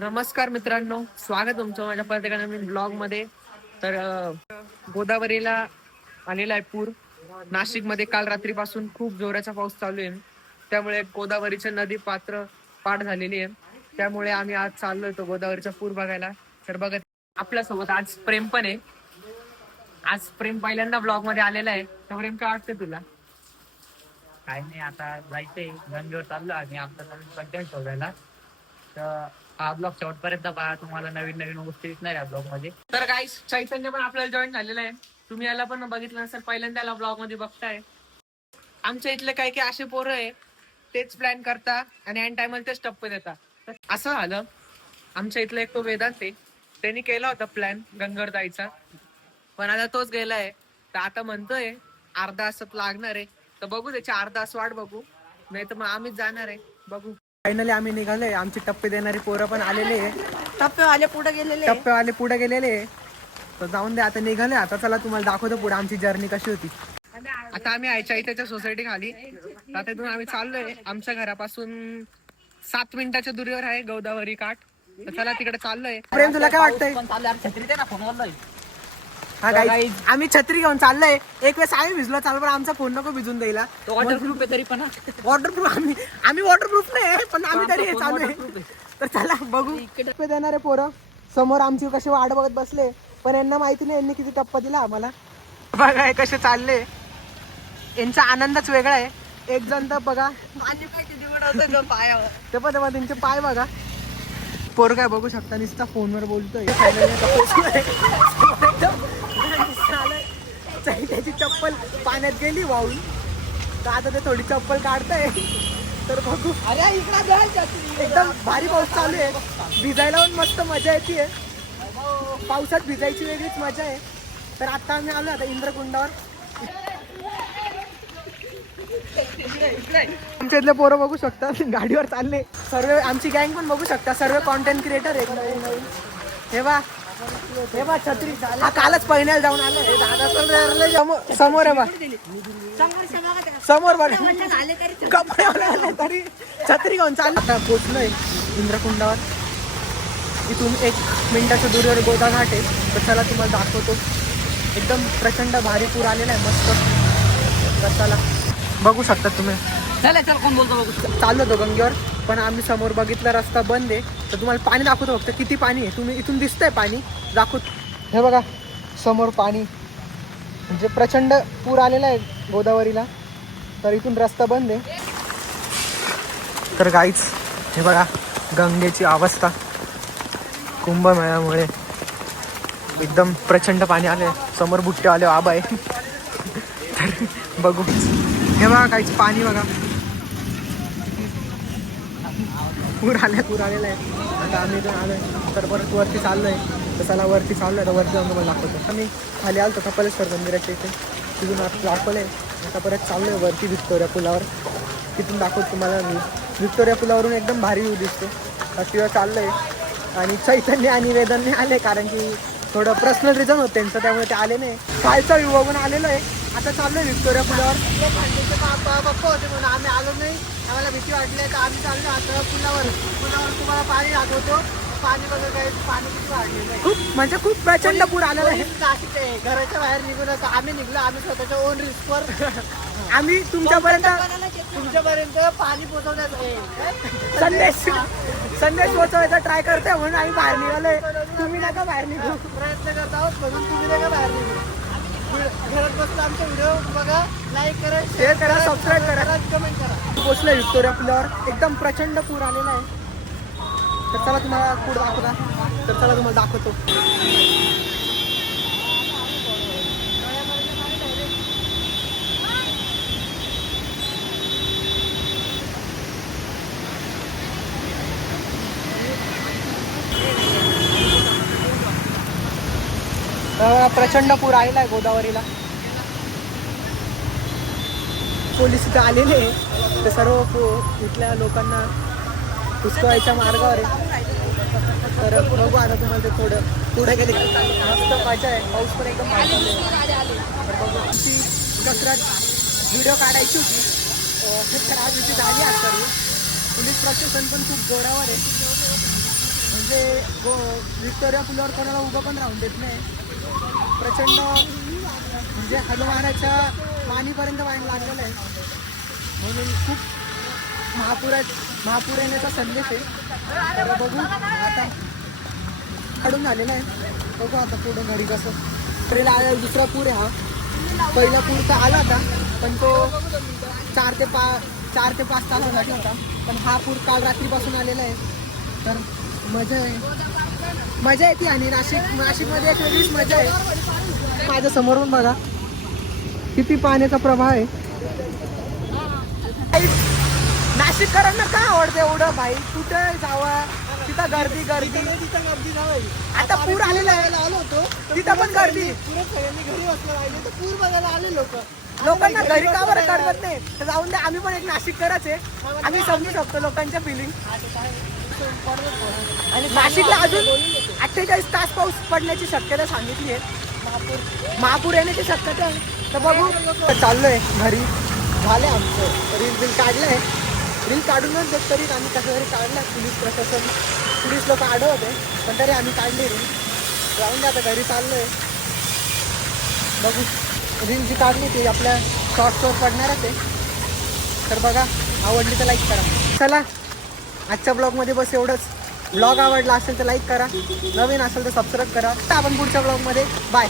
नमस्कार मित्रांनो, स्वागत तुमचं माझ्या प्रत्येकाने मी ब्लॉग मध्ये. तर गोदावरीला आलेला आहे पूर. नाशिक मध्ये काल रात्रीपासून खूप जोराचा पाऊस चालू आहे. त्यामुळे गोदावरीची नदी पाठ झालेली आहे. त्यामुळे आम्ही आज चाललोय तो गोदावरीचा पूर बघायला. तर बघत आपल्यासोबत आज प्रेम पण आहे. आज प्रेम पहिल्यांदा ब्लॉग मध्ये आलेला आहे. तर प्रेम काय वाटतं तुला? काही नाही, आता जायचंय गंगेवर चाललो आणि आमचा नवीन कंटेंट शोधायला. तर हा ब्लॉग शेवटपर्यंत पहा, तुम्हाला नवीन नवीन गोष्टी दिसणार या ब्लॉग मध्ये. तर गाईस, चैतन्य पण आपल्याला जॉईन झालेला आहे. तुम्ही याला पण बघितलं नसेल, पहिल्यांदा याला ब्लॉग मध्ये बघताय. आमच्या इथले काही काही असे पोरं आहे, तेच प्लॅन करता आणि एंड टायमाला तेच टप्पे देतात. असं झालं, आमच्या इथला एक तो वेदांत आहे, त्यांनी केला होता प्लॅन गंगेवर जायचा, पण आता तोच गेलाय. तर आता म्हणतोय अर्धा तासात लागणार आहे. तर बघू, त्याची अर्धा तास वाट बघू, नाही तर मग आम्हीच जाणार आहे. बघू. फायनली आम्ही निघालोय. आमचे टप्पे देणारी पोरं पण आलेले आहे. टप्पेवाले पुढे गेलेले. तर जाऊन दे, आता निघाले. आता चला तुम्हाला दाखवतो पुढे आमची जर्नी कशी होती. आता आम्ही आहे चैत्याच्या सोसायटी खाली. आता तिथून आम्ही चाललोय. आमच्या घरापासून 7 मिनिटाच्या दूरीवर आहे गोदावरी काठ. तर चला तिकडे चाललोय. प्रेम, तुला काय वाटतंय? हा गाईज, आम्ही छत्री घेऊन चाललोय. एक वेळेस आम्ही भिजलो चाललो, पण आमचा फोन नको भिजून द्यायला. वॉटरप्रूफ आहे तरी पण. वॉटरप्रूफ आम्ही वॉटरप्रूफ नाही, पण आम्ही तरी चालू आहे. तर चला बघू. टप्पे देणारे पोरं समोर आमची कशी वाट बघत बसले, पण यांना माहिती नाही यांनी किती टप्पा दिला आम्हाला. बघा हे कसे चालले, यांचा आनंदच वेगळा आहे. एक जण तर बघा ते पण त्यांचे पाय बघा. पोर काय बघू शकता, नुसता फोनवर बोलतोय. त्याची चप्पल पाण्यात गेली वाहून, तर आता ते थोडी चप्पल काढताय. तर बघू. एकदम भारी पाऊस चालू आहे. भिजायला पण मस्त मजा येते. पावसात भिजायची वेगळीच मजा आहे. तर आता आम्ही आलो आता इंद्रकुंडावर. आमच्या इथले पोरं बघू शकता गाडीवर चालले. सर्व आमची गँग पण बघू शकता, सर्व कॉन्टेंट क्रिएटर आहेत नवीन नवीन. हे बा छत्री. हा कालच पहिल्याला जाऊन आलो. समोर आहे बा, समोर बघा. कपडे तरी छत्री घेऊन चाललो. आता पोचलोय इंद्रकुंडावर. इथून 1 मिनिटाच्या दूरीवर गोदा घाट आहे. तर चला तुम्हाला दाखवतो. एकदम प्रचंड भारी पूर आलेला आहे मस्त. तर चला बघू शकता तुम्ही. चल कोण बोलतो बघू. चाललो होतो गंगेवर, पण आम्ही समोर बघितला रस्ता बंद आहे. तर तुम्हाला पाणी दाखवतो फक्त किती पाणी आहे. तुम्ही इथून दिसतंय पाणी दाखवतो. हे बघा समोर पाणी, म्हणजे प्रचंड पूर आलेला आहे गोदावरीला. तर इथून रस्ता बंद आहे. तर गाईच हे बघा गंगेची अवस्था. कुंभमेळ्यामुळे एकदम प्रचंड पाणी आले. समोर बुट्टे आले, आबा आहे. तर बघू. हे बघा काहीच पाणी बघा, पूर आलेला आहे. आता आम्ही इथून आलोय, तर परत वरती चाललोय. तर चला वरती चाललोय. तर वरती जाऊन तुम्हाला दाखवतो. आम्ही खाली आलो तर कपालेश्वर मंदिराच्या इथे, तिथून आता दाखवलंय. आता परत चाललोय वरती व्हिक्टोरिया पुलावर. तिथून दाखवतो तुम्हाला. मी व्हिक्टोरिया पुलावरून एकदम भारी व्ह्यू दिसतो. तिथं चाललोय. आणि चैतन्य आणि वेदांनी आले, कारण की थोडं पर्सनल रिझन होतं त्यांचं, त्यामुळे ते आले नाही. खालचा व्ह्यू बघून आलेलो आहे. आता चाललोय व्हिक्टोरिया पुलावर. पप्पा होते म्हणून आम्ही आलो नाही, आम्हाला भीती वाटली. तर आम्ही चाललो आता पुलावर तुम्हाला पाणी दाखवतो. पाणी बघा काय, पाणी किती वाढलेलं, खूप म्हणजे खूप प्रचंड पूर आलेला आहे. घराच्या बाहेर निघू नका. आम्ही निघलो, आम्ही स्वतःच्या ओन रिस्कवर आम्ही तुमच्यापर्यंत पाणी पोहोचवण्यात संदेश पोहोचवायचा ट्राय करतोय, म्हणून आम्ही बाहेर निघालोय. तुम्ही नका बाहेर निघू, प्रयत्न करत आहोत म्हणून तुम्ही नका बाहेर निघू. घरात बसता आमचा व्हिडिओ बघा, लाईक करा, शेअर करा, सबस्क्राईब करा, कमेंट करा. पोचलोय व्हिक्टोरिया पुलावर. एकदम प्रचंड पूर आलेला आहे. तर चला तुम्हाला पुढे दाखवता. तर चला तुम्हाला दाखवतो. प्रचंड पूर आलेला आहे गोदावरीला. पोलीस इथं आलेले आहे. तर सर्व इथल्या लोकांना पुष्कळाच्या मार्गावर आहे. तर बघू आता तुम्हाला ते थोडं पुढे गेले मस्त मजा आहे. पाऊस पण एकदम कसरत व्हिडिओ काढायची होती. तर आज इथे झाली आज सर्व. पोलीस प्रशासन पण खूप जोरावर आहे. म्हणजे गो विक्टोरिया पुलावर कोणाला उभं पण राहून देत नाही. प्रचंड म्हणजे हनुमानाच्या पाणीपर्यंत वाईन लागलेलं आहे. म्हणून खूप महापूर येण्याचा संदेश आहे. तर बघू आता काढून झालेला आहे. बघू आता पुढं घरी कसं. ट्रेला आला दुसरा पूर आहे हा. पहिला पूर तर आला होता पण तो 4 ते 5 तासासाठी होता. पण हा पूर काल रात्रीपासून आलेला आहे. तर मजा येते आणि नाशिकमध्ये एक वेगळीच मजा आहे. माझ्या समोरून बघा किती पाण्याचा प्रवाह आहे. नाशिककरांना काय आवडतं एवढं भाई, कुठे जावं तिथं गर्दी आता पूर आलेला आहे. आलो होतो तिथं पण गर्दी. सगळ्यांनी घरी बसलं राहिले तर पूर बघायला आले लोकांना घरी का बरं करवत नाही. तर जाऊन द्या, आम्ही पण एक नाशिककरच आहे. आम्ही समजू शकतो लोकांच्या फिलिंग. आणि नाशिकला अजून 48 तास पाऊस पडण्याची शक्यता सांगितली आहे. महापूर येण्याची शक्यता आहे. तर बघू. चाललोय घरी. झाले आमचं रील काढलंय. रील काढूनच देत तरी आम्ही कसं तरी काढलं. पोलीस लोक आडव होते पण तरी आम्ही काढली रील. जाऊन द्या आता घरी चाललोय. बघू रील जी काढली ती आपल्या शॉर्ट्सवर पडणारच आहे. तर बघा, आवडली तर लाईक करा. चला आजच्या ब्लॉगमध्ये बस एवढंच. ब्लॉग आवडला असेल तर लाईक करा, नवीन असेल तर सबस्क्राईब करा. आपण पुढच्या ब्लॉगमध्ये बाय.